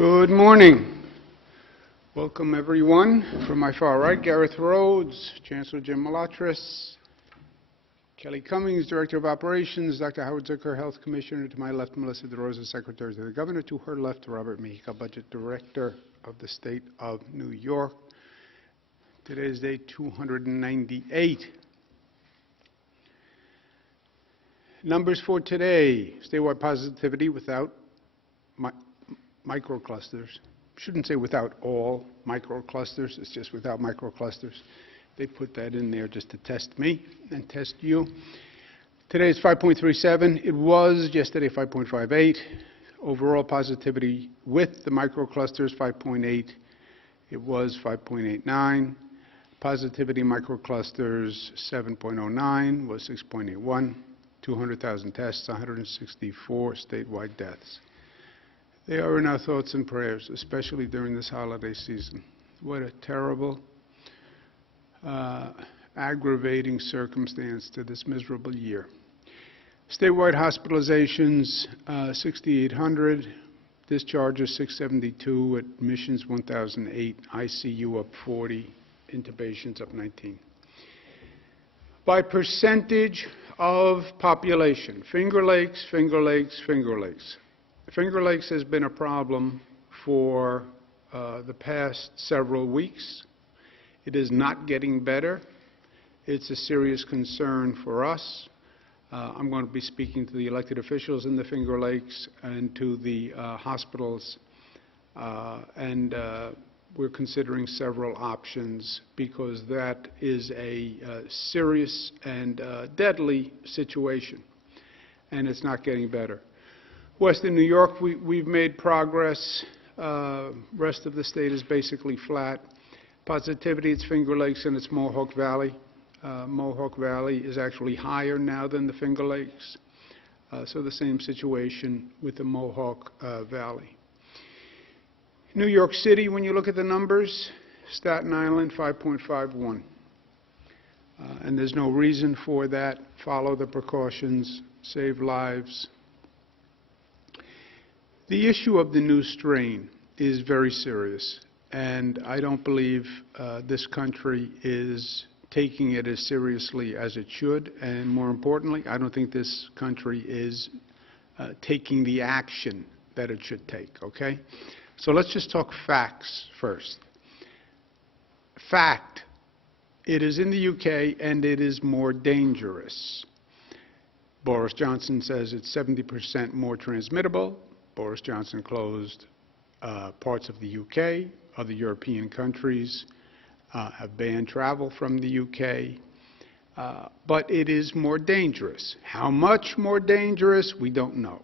Good morning. Welcome everyone. From my far right, Gareth Rhodes, Chancellor Jim Malatras, Kelly Cummings, Director of Operations, Dr. Howard Zucker, Health Commissioner. To my left, Melissa DeRosa, Secretary to the Governor. To her left, Robert Mejica, Budget Director of the State of New York. Today is day 298. Numbers for today. Statewide positivity without microclusters. Shouldn't say without all microclusters, it's just without microclusters. They put that in there just to test me and test you. Today is 5.37. It was yesterday 5.58. Overall positivity with the microclusters 5.8. It was 5.89. Positivity microclusters 7.09 was 6.81. 200,000 tests, 164 statewide deaths. They are in our thoughts and prayers, especially during this holiday season. What a terrible, aggravating circumstance to this miserable year. Statewide hospitalizations, 6,800. Discharges, 672. Admissions, 1,008. ICU up 40. Intubations up 19. By percentage of population, Finger Lakes, Finger Lakes, Finger Lakes. Finger Lakes has been a problem for the past several weeks. It is not getting better. It's a serious concern for us. I'm going to be speaking to the elected officials in the Finger Lakes and to the hospitals, and we're considering several options because that is a serious and deadly situation, and it's not getting better. Western New York, we've made progress. Rest of the state is basically flat. Positivity, it's Finger Lakes and it's Mohawk Valley. Mohawk Valley is actually higher now than the Finger Lakes. So the same situation with the Mohawk Valley. New York City, when you look at the numbers, Staten Island 5.51. And there's no reason for that. Follow the precautions, save lives. The issue of the new strain is very serious, and I don't believe this country is taking it as seriously as it should, and more importantly, I don't think this country is taking the action that it should take, okay? So let's just talk facts first. Fact, it is in the UK and it is more dangerous. Boris Johnson says it's 70% more transmittable. Boris Johnson closed parts of the UK. Other European countries have banned travel from the UK. But it is more dangerous. How much more dangerous? We don't know.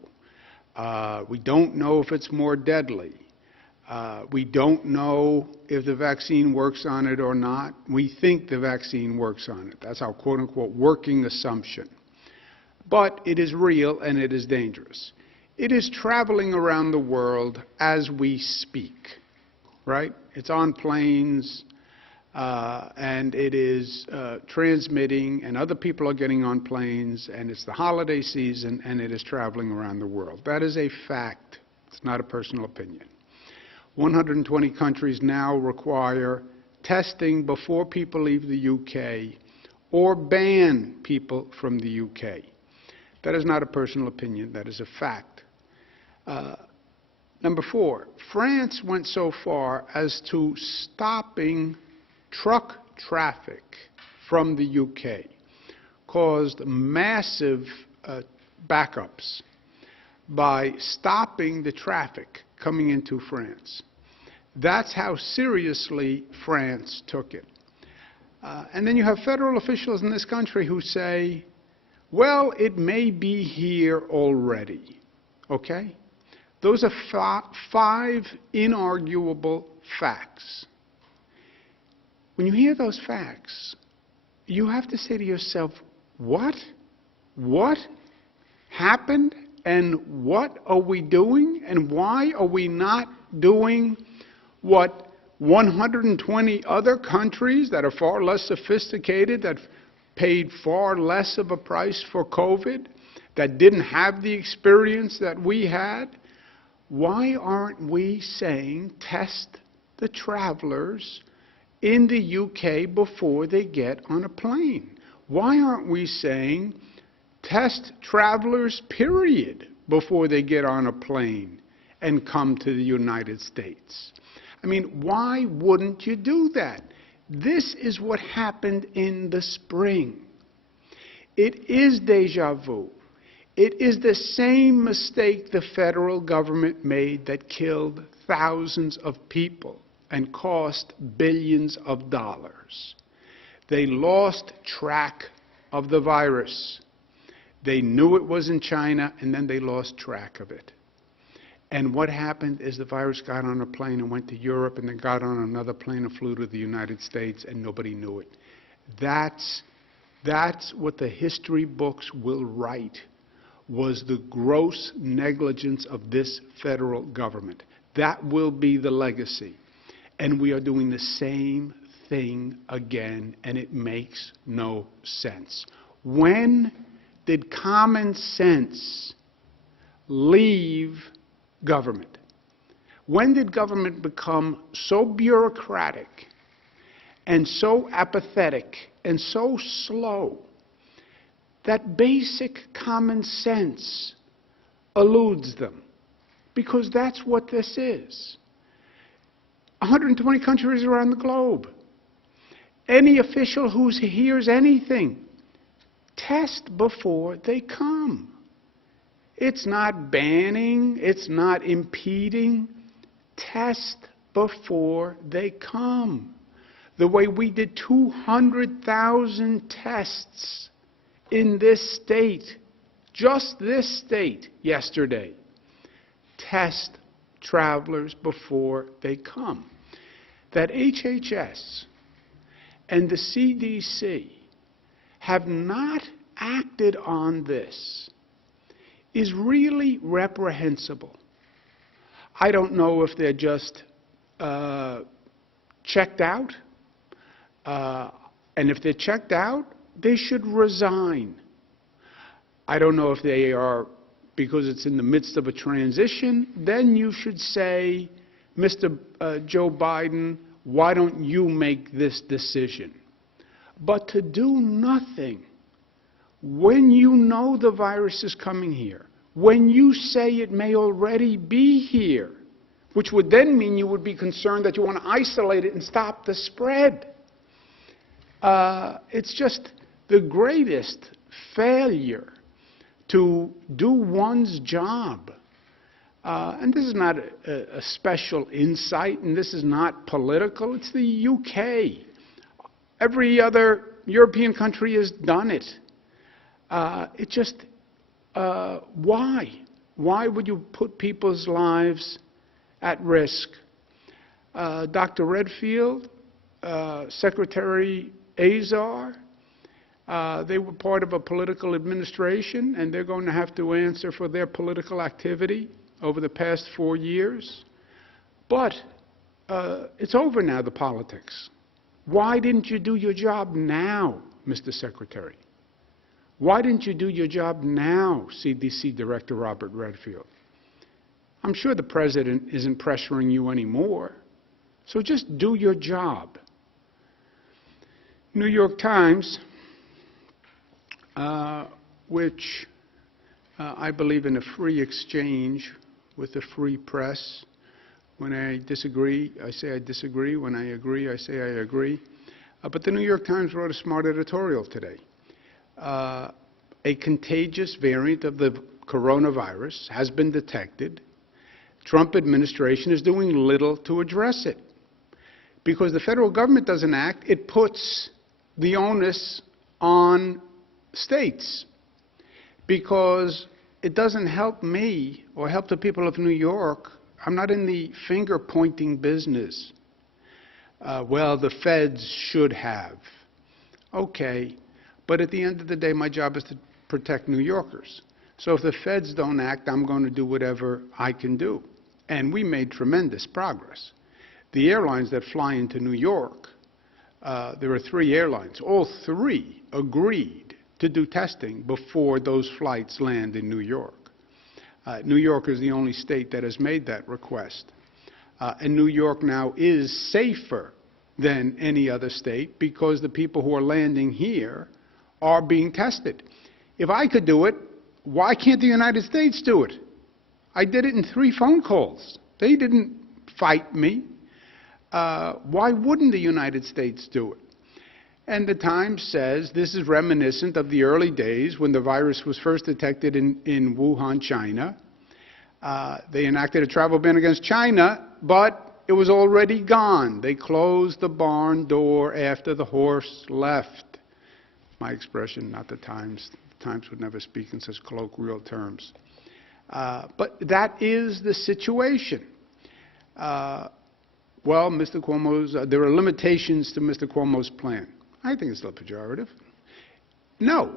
We don't know if it's more deadly. We don't know if the vaccine works on it or not. We think the vaccine works on it. That's our quote-unquote working assumption. But it is real and it is dangerous. It is traveling around the world as we speak, right? It's on planes, and it is transmitting, and other people are getting on planes, and it's the holiday season, and it is traveling around the world. That is a fact. It's not a personal opinion. 120 countries now require testing before people leave the UK or ban people from the UK. That is not a personal opinion. That is a fact. Number 4, France went so far as to stopping truck traffic from the UK, caused massive backups by stopping the traffic coming into France. That's how seriously France took it. And then you have federal officials in this country who say, well, it may be here already, okay? Those are 5 inarguable facts. When you hear those facts, you have to say to yourself, what? What happened? And what are we doing? And why are we not doing what 120 other countries that are far less sophisticated, that paid far less of a price for COVID, that didn't have the experience that we had? why aren't we saying test the travelers in the UK before they get on a plane? Why aren't we saying test travelers, period, before they get on a plane and come to the United States? I mean, why wouldn't you do that? This is what happened in the spring. It is deja vu. It is the same mistake the federal government made that killed thousands of people and cost billions of dollars. They lost track of the virus. They knew it was in China, and then they lost track of it. And what happened is the virus got on a plane and went to Europe, and then got on another plane and flew to the United States, and nobody knew it. That's what the history books will write, was the gross negligence of this federal government. That will be the legacy. And we are doing the same thing again, and it makes no sense. When did common sense leave government? When did government become so bureaucratic and so apathetic and so slow that basic common sense eludes them? Because that's what this is. 120 countries around the globe. Any official who hears anything, test before they come. It's not banning, it's not impeding. Test before they come. The way we did 200,000 tests in this state, just this state, yesterday. Test travelers before they come. That HHS and the CDC have not acted on this is really reprehensible. I don't know if they're just checked out, and if they're checked out, they should resign. I don't know if they are, because it's in the midst of a transition, then you should say, Mr. Joe Biden, why don't you make this decision? But to do nothing when you know the virus is coming here, when you say it may already be here, which would then mean you would be concerned that you want to isolate it and stop the spread. It's just the greatest failure to do one's job. And this is not a special insight, and this is not political. It's the UK. Every other European country has done it. It just, why? Why would you put people's lives at risk? Dr. Redfield, Secretary Azar, they were part of a political administration, and they're going to have to answer for their political activity over the past 4 years. But it's over now, the politics. Why didn't you do your job now, Mr. Secretary? Why didn't you do your job now, CDC Director Robert Redfield? I'm sure the President isn't pressuring you anymore, so just do your job. New York Times, which I believe in a free exchange with the free press. When I disagree, I say I disagree. When I agree, I say I agree. But the New York Times wrote a smart editorial today. A contagious variant of the coronavirus has been detected. Trump administration is doing little to address it. Because the federal government doesn't act, it puts the onus on states. Because it doesn't help me or help the people of New York. I'm not in the finger-pointing business. Well, the feds should have. Okay, but at the end of the day, my job is to protect New Yorkers. So if the feds don't act, I'm going to do whatever I can do. And we made tremendous progress. The airlines that fly into New York, there are 3 airlines. All 3 agreed to do testing before those flights land in New York. New York is the only state that has made that request. And New York now is safer than any other state because the people who are landing here are being tested. If I could do it, why can't the United States do it? I did it in 3 phone calls. They didn't fight me. Why wouldn't the United States do it? And the Times says this is reminiscent of the early days when the virus was first detected in Wuhan, China. They enacted a travel ban against China, but it was already gone. They closed the barn door after the horse left. My expression, not the Times. The Times would never speak in such colloquial terms. But that is the situation. Well, Mr. Cuomo's, there are limitations to Mr. Cuomo's plan. I think it's still pejorative. No,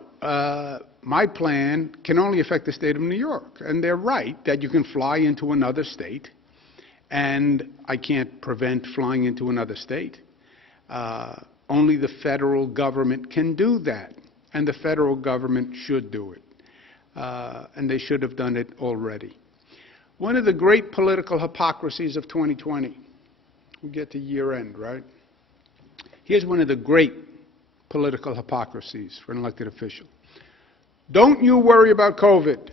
my plan can only affect the state of New York. And they're right that you can fly into another state, and I can't prevent flying into another state. Only the federal government can do that, and the federal government should do it. And they should have done it already. One of the great political hypocrisies of 2020, we get to year end, right? Here's one of the great political hypocrisies for an elected official. Don't you worry about COVID.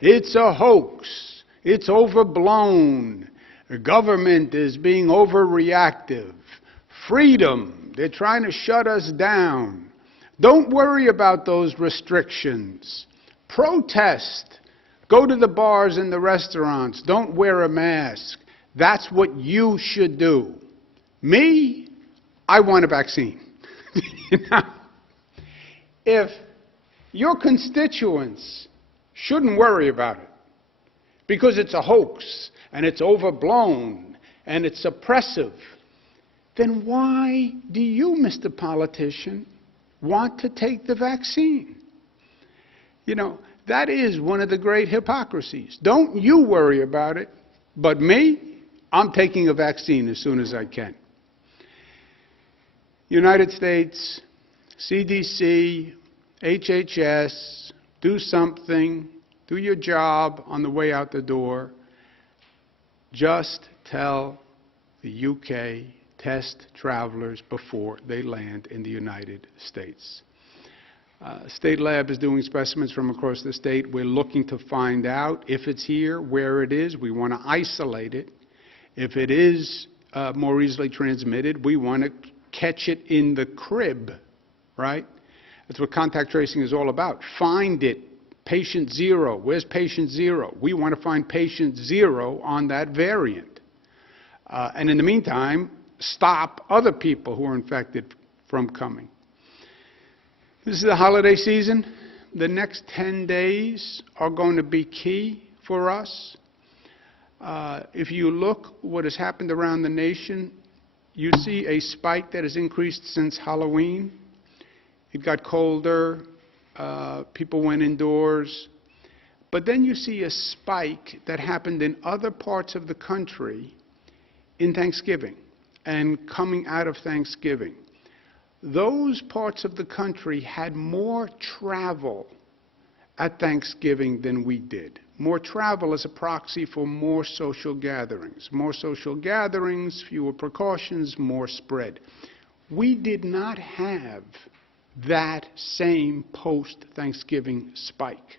It's a hoax. It's overblown. The government is being overreactive. Freedom. They're trying to shut us down. Don't worry about those restrictions. Protest. Go to the bars and the restaurants. Don't wear a mask. That's what you should do. Me, I want a vaccine. You know? If your constituents shouldn't worry about it because it's a hoax and it's overblown and it's oppressive, then why do you, Mr. Politician, want to take the vaccine? You know, that is one of the great hypocrisies. Don't you worry about it, but me, I'm taking a vaccine as soon as I can. United States, CDC, HHS, do something, do your job on the way out the door. Just tell the UK, test travelers before they land in the United States. State Lab is doing specimens from across the state. We're looking to find out if it's here, where it is. We want to isolate it. If it is more easily transmitted, we want to catch it in the crib, right? That's what contact tracing is all about. Find it. Patient 0. Where's patient 0? We want to find patient 0 on that variant. And in the meantime, stop other people who are infected from coming. This is the holiday season. The next 10 days are going to be key for us. If you look what has happened around the nation, you see a spike that has increased since Halloween. It got colder. People went indoors. But then you see a spike that happened in other parts of the country in Thanksgiving and coming out of Thanksgiving. Those parts of the country had more travel at Thanksgiving than we did. More travel is a proxy for more social gatherings. More social gatherings, fewer precautions, more spread. We did not have that same post-Thanksgiving spike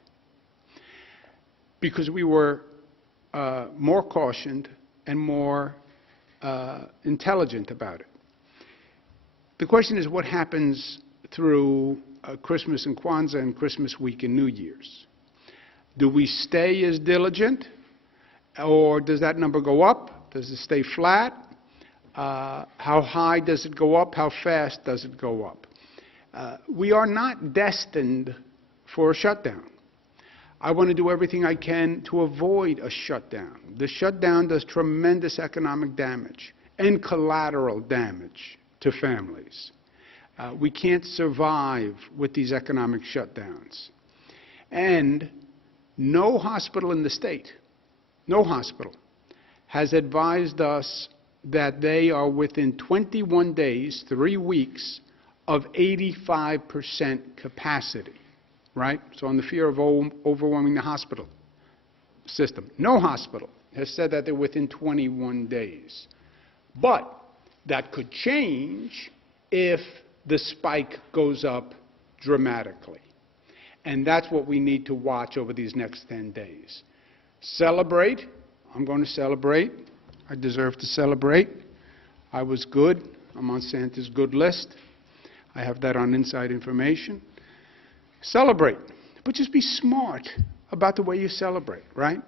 because we were more cautioned and more intelligent about it. The question is what happens through Christmas and Kwanzaa and Christmas week and New Year's. Do we stay as diligent, or does that number go up? Does it stay flat? How high does it go up? How fast does it go up? We are not destined for a shutdown. I want to do everything I can to avoid a shutdown. The shutdown does tremendous economic damage and collateral damage to families. We can't survive with these economic shutdowns. And no hospital in the state, no hospital, has advised us that they are within 21 days, 3 weeks, of 85% capacity, right? So on the fear of overwhelming the hospital. system. No hospital has said that they're within 21 days. But that could change if the spike goes up dramatically. And that's what we need to watch over these next 10 days. Celebrate. I'm going to celebrate. I deserve to celebrate. I was good. I'm on Santa's good list. I have that on Inside Information. Celebrate. But just be smart about the way you celebrate, right?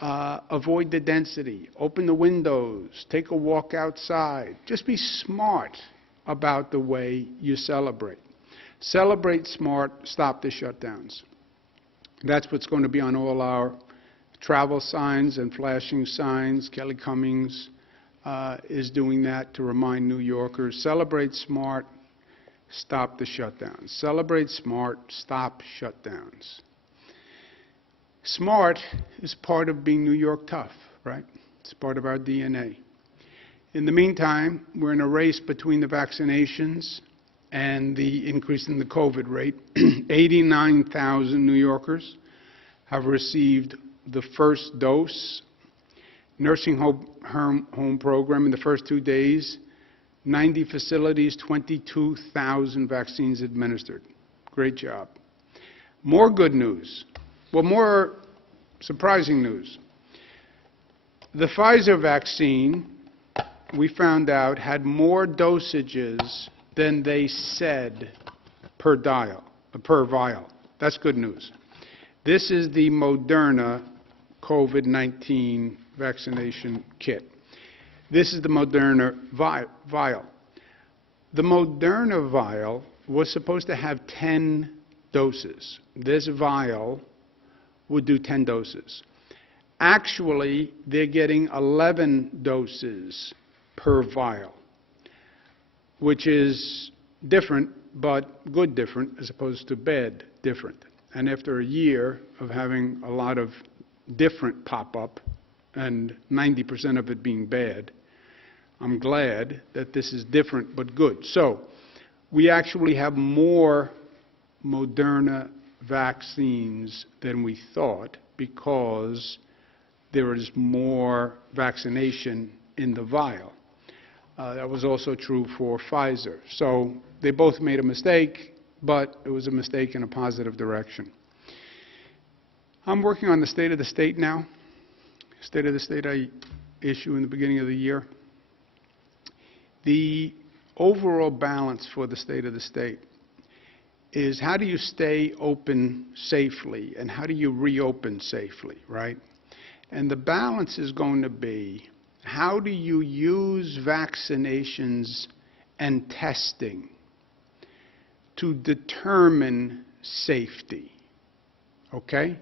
Avoid the density. Open the windows. Take a walk outside. Just be smart about the way you celebrate. Celebrate smart. Stop the shutdowns. That's what's going to be on all our travel signs and flashing signs. Kelly Cummings is doing that to remind New Yorkers. Celebrate smart. Stop the shutdowns. Celebrate smart. Stop shutdowns. Smart is part of being New York tough, right? It's part of our DNA. In the meantime, we're in a race between the vaccinations and the increase in the COVID rate. 89,000 New Yorkers have received the first dose. Nursing home program in the first 2 days, 90 facilities, 22,000 vaccines administered. Great job. More good news. Well, more surprising news. The Pfizer vaccine, we found out, had more dosages than they said per vial. That's good news. This is the Moderna COVID-19 vaccination kit. This is the Moderna vial. The Moderna vial was supposed to have 10 doses. This vial would do 10 doses. Actually, they're getting 11 doses per vial, which is different, but good different, as opposed to bad different. And after a year of having a lot of different pop-up, and 90% of it being bad, I'm glad that this is different but good. So we actually have more Moderna vaccines than we thought because there is more vaccination in the vial. That was also true for Pfizer. So they both made a mistake, but it was a mistake in a positive direction. I'm working on the State of the State now. State of the State I issue in the beginning of the year. The overall balance for the State of the State is how do you stay open safely and how do you reopen safely, right? And the balance is going to be how do you use vaccinations and testing to determine safety, okay?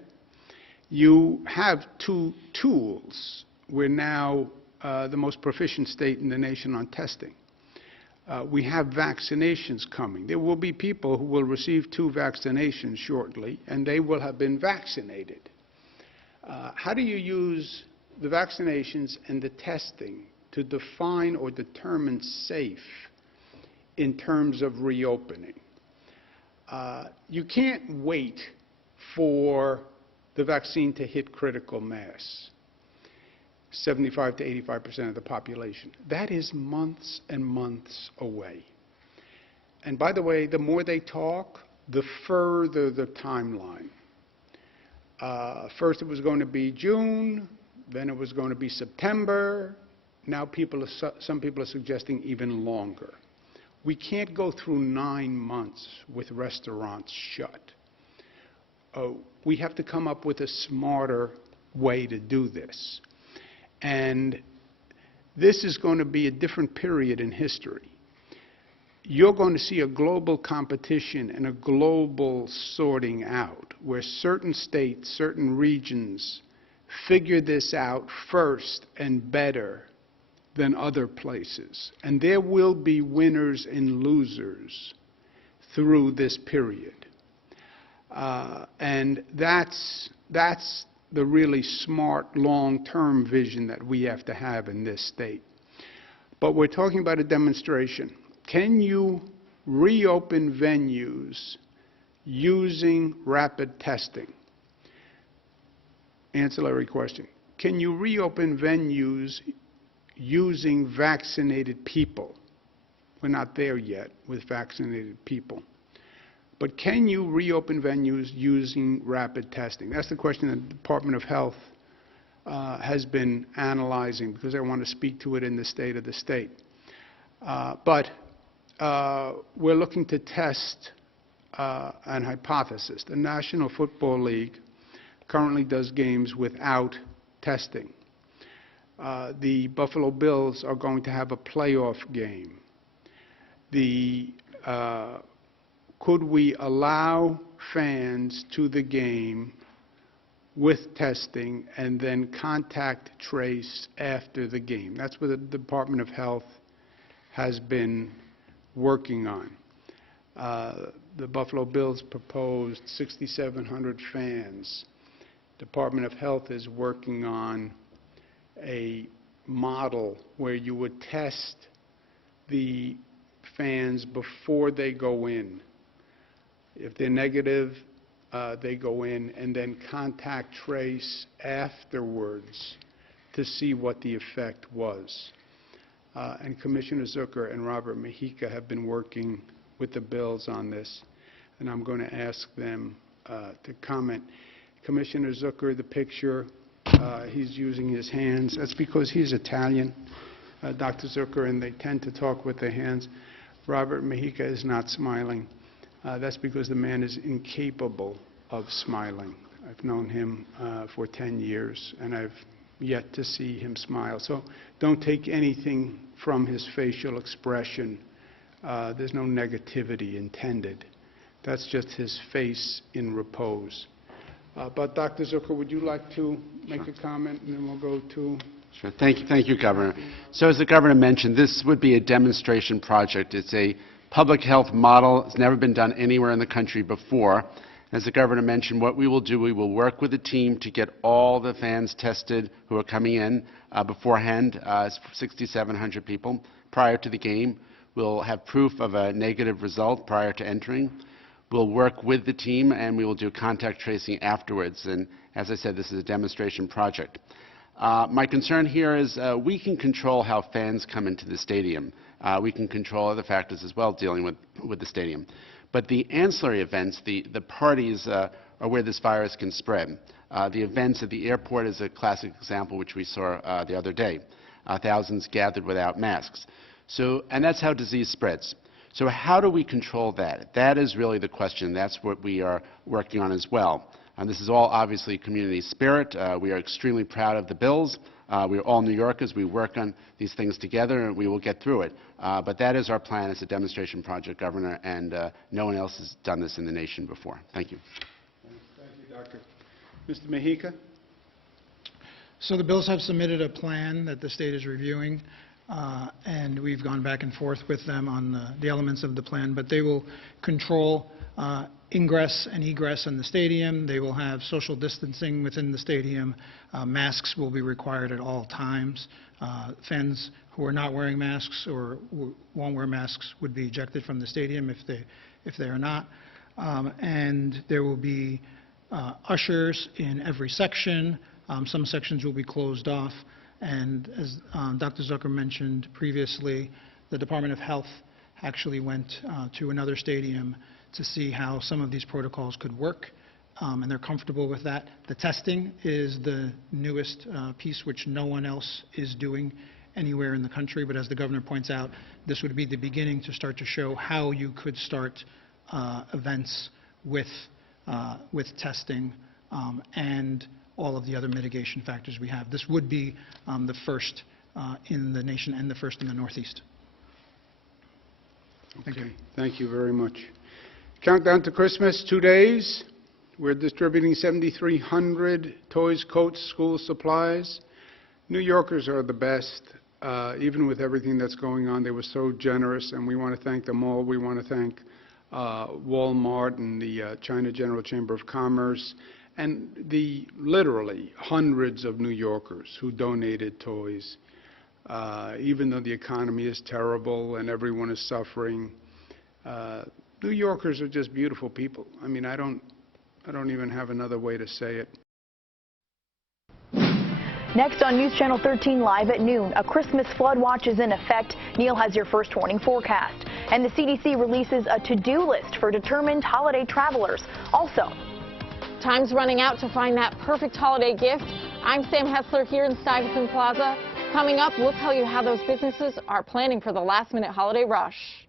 You have two tools. We're now the most proficient state in the nation on testing. We have vaccinations coming. There will be people who will receive 2 vaccinations shortly, and they will have been vaccinated. How do you use the vaccinations and the testing to define or determine safe in terms of reopening? You can't wait for the vaccine to hit critical mass. 75 to 85% of the population. That is months and months away. And by the way, the more they talk, the further the timeline. First it was going to be June, then it was going to be September. Now some people are suggesting even longer. We can't go through 9 months with restaurants shut. We have to come up with a smarter way to do this. And this is going to be a different period in history. You're going to see a global competition and a global sorting out where certain states, certain regions figure this out first and better than other places. And there will be winners and losers through this period. And that's the really smart long-term vision that we have to have in this state. But we're talking about a demonstration. Can you reopen venues using rapid testing? ancillary question. Can you reopen venues using vaccinated people? We're not there yet with vaccinated people. But can you reopen venues using rapid testing? That's the question that the Department of Health has been analyzing, because I want to speak to it in the state of the state. But we're looking to test an hypothesis. The National Football League currently does games without testing. The Buffalo Bills are going to have a playoff game. Could we allow fans to the game with testing and then contact trace after the game? That's what the Department of Health has been working on. The Buffalo Bills proposed 6,700 fans. Department of Health is working on a model where you would test the fans before they go in. If they're negative, they go in, and then contact trace afterwards to see what the effect was. And Commissioner Zucker and Robert Mujica have been working with the Bills on this, and I'm going to ask them to comment. Commissioner Zucker, the picture, he's using his hands. That's because he's Italian, Dr. Zucker, and they tend to talk with their hands. Robert Mujica is not smiling. That's because the man is incapable of smiling. I've known him for 10 years, and I've yet to see him smile. So don't take anything from his facial expression. There's no negativity intended. That's just his face in repose. But Dr. Zucker, would you like to make a comment, and then we'll go to... Sure. Thank you, Governor. So as the Governor mentioned, this would be a demonstration project. It's a public health model. It's never been done anywhere in the country before. As the Governor mentioned, what we will do, we will work with the team to get all the fans tested who are coming in beforehand, 6,700 people, prior to the game. We'll have proof of a negative result prior to entering. We'll work with the team, and we will do contact tracing afterwards. And as I said, this is a demonstration project. My concern here is we can control how fans come into the stadium. We can control other factors as well dealing with the stadium. But the ancillary events, the parties, are where this virus can spread. The events at the airport is a classic example, which we saw the other day. Thousands gathered without masks. And that's how disease spreads. So how do we control that? That is really the question. That's what we are working on as well. And this is all obviously community spirit. We are extremely proud of the Bills. We are all New Yorkers. We work on these things together, and we will get through it. But that is our plan as a demonstration project, Governor, and no one else has done this in the nation before. Thank you. Thank you, Doctor. Mr. Mujica? So the Bills have submitted a plan that the state is reviewing, and we've gone back and forth with them on the elements of the plan, but they will control ingress and egress in the stadium. They will have social distancing within the stadium. Masks will be required at all times. Fans who are not wearing masks or won't wear masks would be ejected from the stadium if they are not. And there will be ushers in every section. Some sections will be closed off. And as Dr. Zucker mentioned previously, the Department of Health actually went to another stadium to see how some of these protocols could work, and they're comfortable with that. The testing is the newest piece, which no one else is doing anywhere in the country, but as the Governor points out, this would be the beginning to start to show how you could start events with testing and all of the other mitigation factors we have. This would be the first in the nation and the first in the Northeast. Thank you. Thank you very much. Countdown to Christmas, 2 days. We're distributing 7,300 toys, coats, school supplies. New Yorkers are the best, even with everything that's going on. They were so generous, and we want to thank them all. We want to thank Walmart and the China General Chamber of Commerce, and the literally hundreds of New Yorkers who donated toys. Even though the economy is terrible and everyone is suffering, New Yorkers are just beautiful people. I mean, I don't even have another way to say it. Next on News Channel 13 Live at noon, a Christmas flood watch is in effect. Neil has your first warning forecast. And the CDC releases a to-do list for determined holiday travelers. Also, time's running out to find that perfect holiday gift. I'm Sam Hessler here in Stuyvesant Plaza. Coming up, we'll tell you how those businesses are planning for the last-minute holiday rush.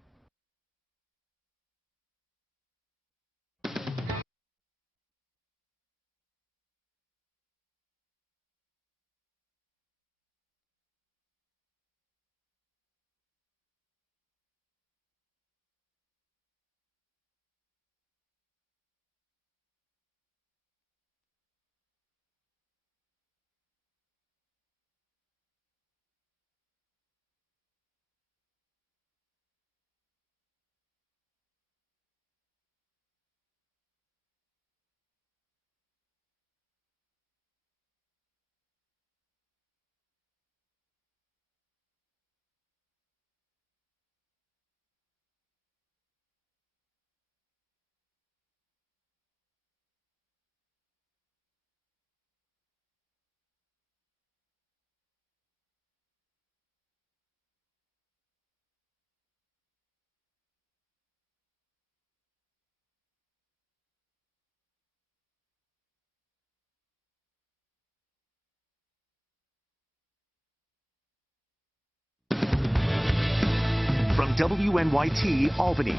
From WNYT Albany,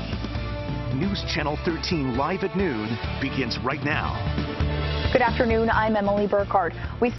News Channel 13 Live at noon begins right now. good afternoon. I'm Emily Burkhardt. We